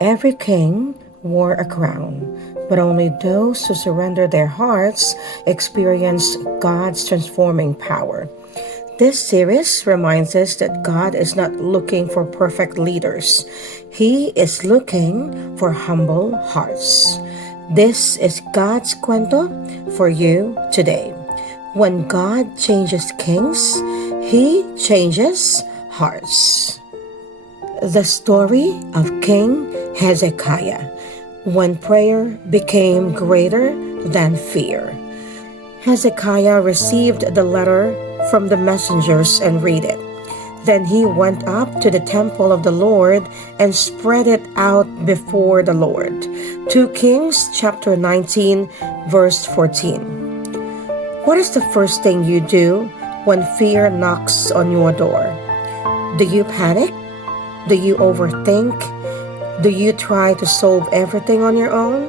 Every king wore a crown, but only those who surrendered their hearts experienced God's transforming power. This series reminds us that God is not looking for perfect leaders. He is looking for humble hearts. This is God's Kwento for you today. When God changes kings, He changes hearts. The story of King Hezekiah, when prayer became greater than fear. Hezekiah received the letter from the messengers and read it. Then he went up to the temple of the Lord and spread it out before the Lord. 2 Kings chapter 19, verse 14. What is the first thing you do when fear knocks on your door? Do you panic? Do you overthink? Do you try to solve everything on your own?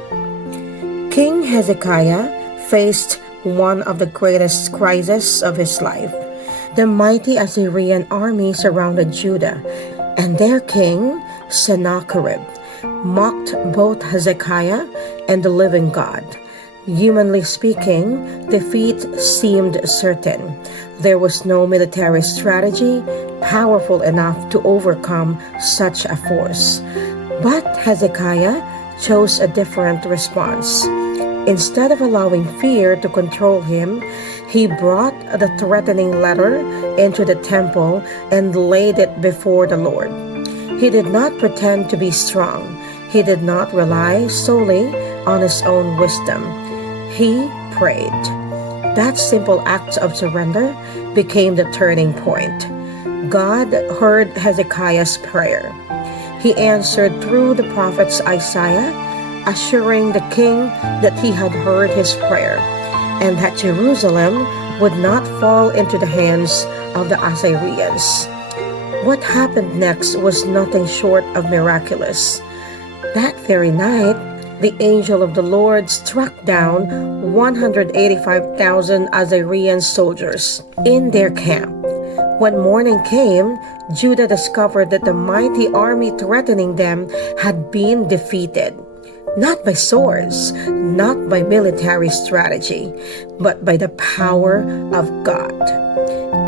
King Hezekiah faced one of the greatest crises of his life. The mighty Assyrian army surrounded Judah, and their king, Sennacherib, mocked both Hezekiah and the living God. Humanly speaking, defeat seemed certain. There was no military strategy powerful enough to overcome such a force. But Hezekiah chose a different response. Instead of allowing fear to control him, he brought the threatening letter into the temple and laid it before the Lord. He did not pretend to be strong. He did not rely solely on his own wisdom. He prayed. That simple act of surrender became the turning point. God heard Hezekiah's prayer. He answered through the prophet Isaiah, assuring the king that he had heard his prayer and that Jerusalem would not fall into the hands of the Assyrians. What happened next was nothing short of miraculous. That very night, the angel of the Lord struck down 185,000 Assyrian soldiers in their camp. When morning came, Judah discovered that the mighty army threatening them had been defeated. Not by swords, not by military strategy, but by the power of God.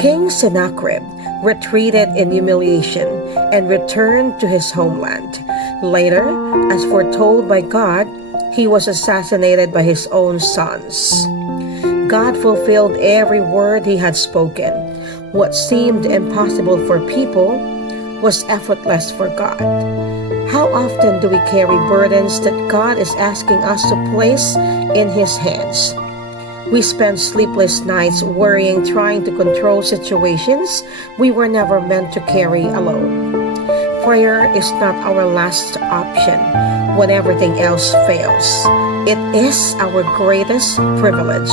King Sennacherib retreated in humiliation and returned to his homeland. Later, as foretold by God, he was assassinated by his own sons. God fulfilled every word he had spoken. What seemed impossible for people was effortless for God. How often do we carry burdens that God is asking us to place in His hands? We spend sleepless nights worrying, trying to control situations we were never meant to carry alone. Prayer is not our last option when everything else fails. It is our greatest privilege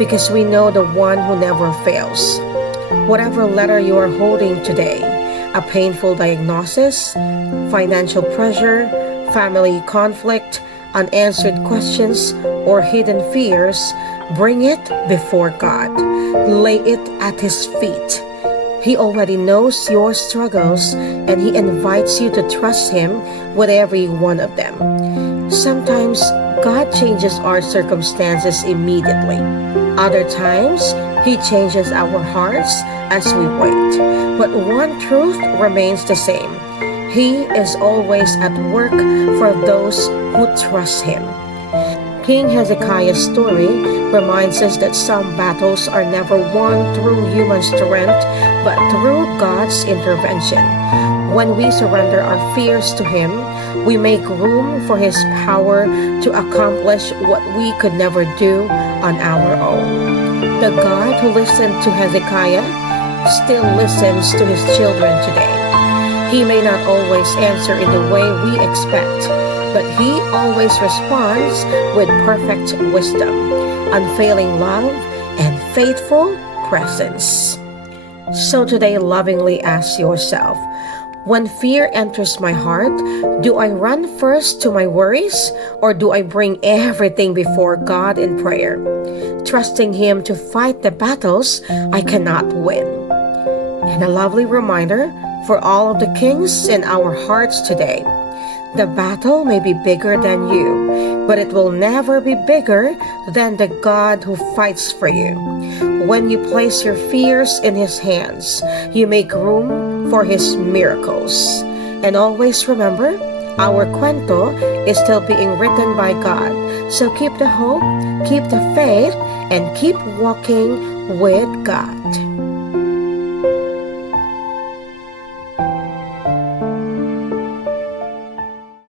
because we know the one who never fails. Whatever letter you are holding today, a painful diagnosis, financial pressure, family conflict, unanswered questions, or hidden fears, bring it before God. Lay it at His feet. He already knows your struggles, and He invites you to trust Him with every one of them. Sometimes, God changes our circumstances immediately. Other times, He changes our hearts as we wait. But one truth remains the same. He is always at work for those who trust Him. King Hezekiah's story reminds us that some battles are never won through human strength, but through God's intervention. When we surrender our fears to Him, we make room for His power to accomplish what we could never do on our own. The God who listened to Hezekiah still listens to His children today. He may not always answer in the way we expect, but He always responds with perfect wisdom, unfailing love, and faithful presence. So today, lovingly ask yourself, when fear enters my heart, do I run first to my worries, or do I bring everything before God in prayer, trusting Him to fight the battles I cannot win? And a lovely reminder for all of the kings in our hearts today. The battle may be bigger than you, but it will never be bigger than the God who fights for you. When you place your fears in His hands, you make room for His miracles. And always remember, our Kwento is still being written by God. So keep the hope, keep the faith, and keep walking with God.